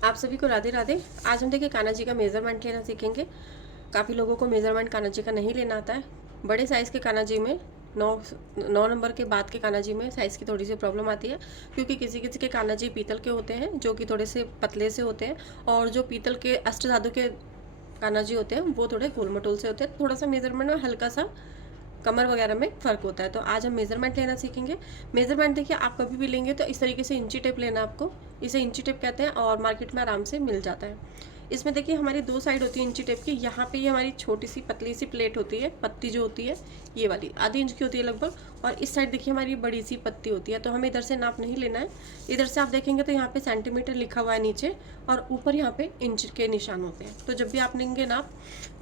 आप सभी को राधे राधे। आज हम देखिए कान्हा जी का मेज़रमेंट लेना सीखेंगे। काफ़ी लोगों को मेज़रमेंट कान्हा जी का नहीं लेना आता है। बड़े साइज़ के कान्हा जी में 9 नंबर के बाद के कान्हा जी में साइज़ की थोड़ी सी प्रॉब्लम आती है, क्योंकि किसी किसी के कान्हा जी पीतल के होते हैं जो कि थोड़े से पतले से होते हैं, और जो पीतल के अष्टधातु के कान्हा जी होते हैं वो थोड़े गोल मटोल से होते हैं। थोड़ा सा मेज़रमेंट में हल्का सा कमर वगैरह में फ़र्क होता है। तो आज हम मेज़रमेंट लेना सीखेंगे। मेज़रमेंट देखिए, आप कभी भी लेंगे तो इस तरीके से इंची टेप लेना आपको। इसे इंची टेप कहते हैं और मार्केट में आराम से मिल जाता है। इसमें देखिए हमारी 2 साइड होती है इंची टेप की। यहाँ पे ये हमारी छोटी सी पतली सी प्लेट होती है, पत्ती जो होती है ये वाली आधी इंच की होती है लगभग, और इस साइड देखिए हमारी बड़ी सी पत्ती होती है। तो हमें इधर से नाप नहीं लेना है। इधर से आप देखेंगे तो यहाँ पे सेंटीमीटर लिखा हुआ है नीचे, और ऊपर यहाँ पे इंच के निशान होते हैं। तो जब भी आप लेंगे नाप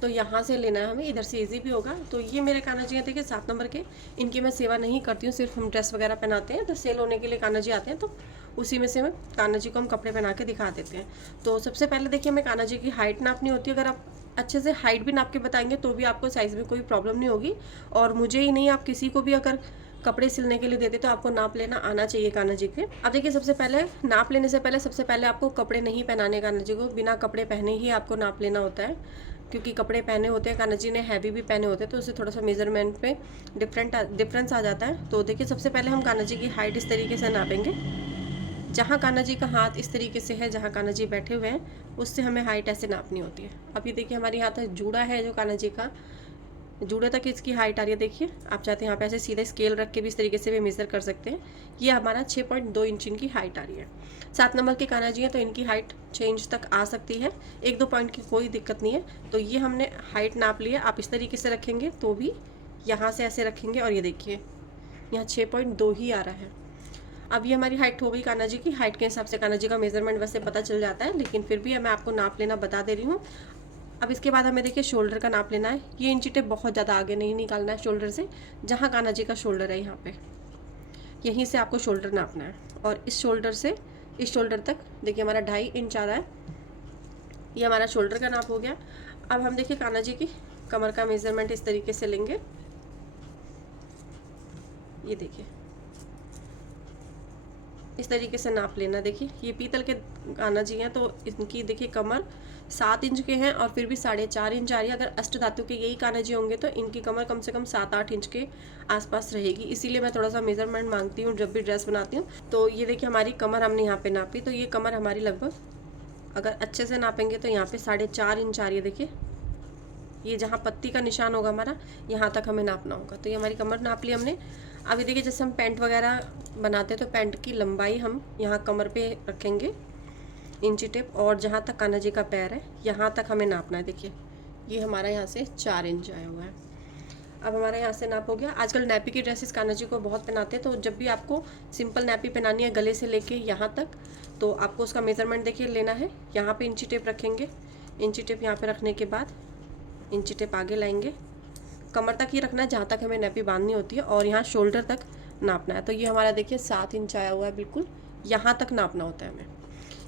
तो यहाँ से लेना है हमें, इधर से ईजी भी होगा। तो ये मेरे कान्हा जी हैं देखिए 7 नंबर के। इनकी मैं सेवा नहीं करती हूँ, सिर्फ हम ड्रेस वगैरह पहनाते हैं। तो सेल होने के लिए कान्हा जी आते हैं, तो उसी में से हम कान्हा जी को हम कपड़े पहना के दिखा देते हैं। तो सबसे पहले देखिए हमें कान्हा जी की हाइट नापनी होती है। अगर आप अच्छे से हाइट भी नाप के बताएंगे तो भी आपको साइज़ में कोई प्रॉब्लम नहीं होगी। और मुझे ही नहीं, आप किसी को भी अगर कपड़े सिलने के लिए देते तो आपको नाप लेना आना चाहिए कान्हा जी के। अब देखिए सबसे पहले नाप लेने से पहले सबसे पहले आपको कपड़े नहीं पहनाने कान्हा जी को। बिना कपड़े पहने ही आपको नाप लेना होता है, क्योंकि कपड़े पहने होते हैं कान्हा जी ने, हैवी भी पहने होते हैं, तो उससे थोड़ा सा मेजरमेंट पे डिफरेंस आ जाता है। तो देखिए सबसे पहले हम कान्हा जी की हाइट इस तरीके से नापेंगे। जहाँ कान्हा जी का हाथ इस तरीके से है, जहाँ कान्हा जी बैठे हुए हैं, उससे हमें हाइट ऐसे नापनी होती है। अब ये देखिए हमारे यहाँ तक जूड़ा है, जो कान्हा जी का जूड़े तक इसकी हाइट आ रही है। देखिए आप चाहते हैं यहाँ पे ऐसे सीधे स्केल रख के भी इस तरीके से भी मेज़र कर सकते हैं। ये हमारा 6.2 इंच इनकी हाइट आ रही है। 7 नंबर के कान्हा जी हैं तो इनकी हाइट 6 इंच तक आ सकती है। 1-2 पॉइंट की कोई दिक्कत नहीं है। तो ये हमने हाइट नाप ली है। आप इस तरीके से रखेंगे तो भी यहाँ से ऐसे रखेंगे, और ये देखिए यहाँ 6.2 ही आ रहा है। अब ये हमारी हाइट हो गई। कान्हा जी की हाइट के हिसाब से कान्हा जी का मेजरमेंट वैसे पता चल जाता है, लेकिन फिर भी मैं आपको नाप लेना बता दे रही हूँ। अब इसके बाद हमें देखिए शोल्डर का नाप लेना है। ये इंची टेप बहुत ज़्यादा आगे नहीं निकालना है शोल्डर से। जहाँ कान्हा जी का शोल्डर है यहाँ पे, यहीं से आपको शोल्डर नापना है, और इस शोल्डर से इस शोल्डर तक देखिए हमारा 2.5 इंच आ रहा है। ये हमारा शोल्डर का नाप हो गया। अब हम देखिए कान्हा जी की कमर का मेजरमेंट इस तरीके से लेंगे। ये देखिए इस तरीके से नाप लेना। देखिए ये पीतल के कान्हा जी हैं, तो इनकी देखिए कमर 7 इंच के हैं, और फिर भी 4.5 इंच आ रही है। अगर अष्ट धातु के यही कान्हा जी होंगे तो इनकी कमर कम से कम 7-8 इंच के आसपास रहेगी। इसीलिए मैं थोड़ा सा मेजरमेंट मांगती हूँ जब भी ड्रेस बनाती हूँ। तो ये देखिए हमारी कमर हमने यहाँ पे नापी, तो ये कमर हमारी लगभग, अगर अच्छे से नापेंगे तो यहाँ पे 4.5 इंच आ रही है। देखिए ये जहाँ पत्ती का निशान होगा हमारा, यहाँ तक हमें नापना होगा। तो ये हमारी कमर नाप ली हमने। अभी देखिए जैसे हम पैंट वगैरह बनाते हैं तो पैंट की लंबाई हम यहाँ कमर पे रखेंगे इंची टेप, और जहाँ तक कान्हा जी का पैर है यहाँ तक हमें नापना है। देखिए ये हमारा यहाँ से 4 इंच आया हुआ है। अब हमारा यहाँ से नाप हो गया। आजकल नैपी की ड्रेसेस कान्हा जी को बहुत पहनाते हैं, तो जब भी आपको सिंपल नैपी पहनानी है गले से लेके यहाँ तक, तो आपको उसका मेजरमेंट देखिए लेना है। यहाँ पे इंची टेप रखेंगे। इंची टेप यहाँ पे रखने के बाद इंची टेप आगे लाएंगे, कमर तक ही रखना है जहाँ तक हमें नैपी बांधनी होती है, और यहाँ शोल्डर तक नापना है। तो ये हमारा देखिए 7 इंच आया हुआ है, बिल्कुल यहाँ तक नापना होता है हमें।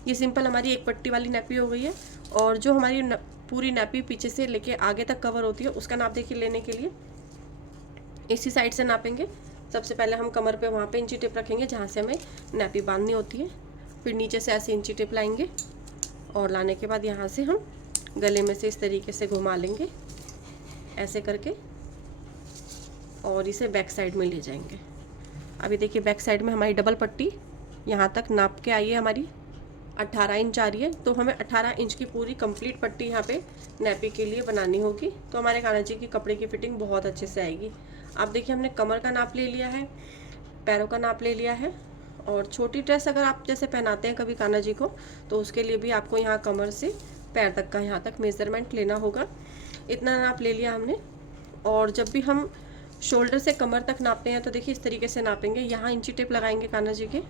ये सिंपल हमारी एक पट्टी वाली नैपी हो गई है। और जो हमारी पूरी नैपी पीछे से लेके आगे तक कवर होती है, उसका नाप देखिए लेने के लिए इसी साइड से नापेंगे। सबसे पहले हम कमर पे वहाँ पे इंची टेप रखेंगे जहाँ से हमें नैपी बांधनी होती है। फिर नीचे से ऐसे इंची टेप लाएंगे, और लाने के बाद यहाँ से हम गले में से इस तरीके से घुमा लेंगे ऐसे करके, और इसे बैक साइड में ले जाएंगे। अभी देखिए बैक साइड में हमारी डबल पट्टी यहाँ तक नाप के आई है, हमारी 18 इंच आ रही है। तो हमें 18 इंच की पूरी कंप्लीट पट्टी यहाँ पे नैपी के लिए बनानी होगी, तो हमारे कान्हा जी की कपड़े की फिटिंग बहुत अच्छे से आएगी। अब देखिए हमने कमर का नाप ले लिया है, पैरों का नाप ले लिया है, और छोटी ड्रेस अगर आप जैसे पहनाते हैं कभी कान्हा जी को, तो उसके लिए भी आपको यहाँ कमर से पैर तक का यहाँ तक मेजरमेंट लेना होगा। इतना नाप ले लिया हमने। और जब भी हम शोल्डर से कमर तक नापते हैं तो देखिए इस तरीके से नापेंगे। यहाँ इंची टेप लगाएंगे कान्हा जी के,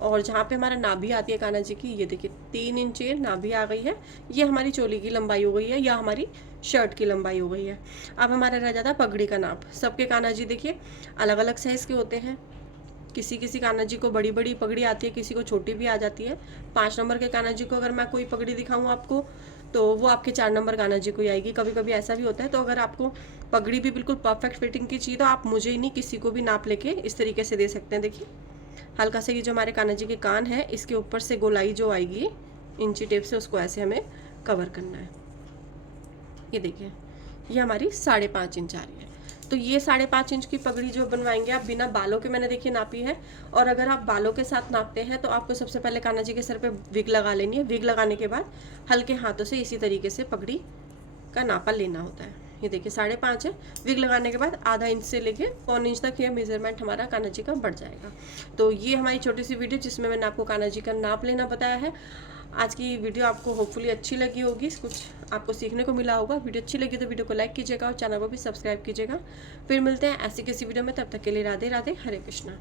और जहाँ पे हमारा नाभि आती है कान्हा जी की, ये देखिए 3 इंच नाभि आ गई है। ये हमारी चोली की लंबाई हो गई है, या हमारी शर्ट की लंबाई हो गई है। अब हमारा रह जाता है पगड़ी का नाप। सबके कान्हा जी देखिए अलग अलग साइज़ के होते हैं। किसी किसी कान्हा जी को बड़ी बड़ी पगड़ी आती है, किसी को छोटी भी आ जाती है। 5 नंबर के कान्हा जी को अगर मैं कोई पगड़ी दिखाऊं आपको, तो वो आपके 4 नंबर कान्हा जी को ही आएगी। कभी कभी ऐसा भी होता है। तो अगर आपको पगड़ी भी बिल्कुल परफेक्ट फिटिंग की चाहिए तो आप मुझे ही नहीं, किसी को भी नाप लेके इस तरीके से दे सकते हैं। देखिए हल्का से ये जो हमारे कान्हा जी के कान है, इसके ऊपर से गोलाई जो आएगी इंची टेप से उसको ऐसे हमें कवर करना है। ये देखिए ये हमारी 5.5 इंच आ रही है। तो ये 5.5 इंच की पगड़ी जो बनवाएंगे आप बिना बालों के, मैंने देखिए नापी है। और अगर आप बालों के साथ नापते हैं तो आपको सबसे पहले कान्हा जी के सर पे विग लगा लेनी है। विग लगाने के बाद हल्के हाथों से इसी तरीके से पगड़ी का नापा लेना होता है। ये देखिए 5.5 है। विग लगाने के बाद आधा इंच से लेके 1.25 इंच तक ये मेजरमेंट हमारा कान्हा जी का बढ़ जाएगा। तो ये हमारी छोटी सी वीडियो जिसमें मैंने आपको कान्हा जी का नाप लेना बताया है। आज की वीडियो आपको होपफुली अच्छी लगी होगी, कुछ आपको सीखने को मिला होगा। वीडियो अच्छी लगी तो वीडियो को लाइक कीजिएगा और चैनल को भी सब्सक्राइब कीजिएगा। फिर मिलते हैं ऐसी किसी वीडियो में, तब तक के लिए राधे राधे, हरे कृष्णा।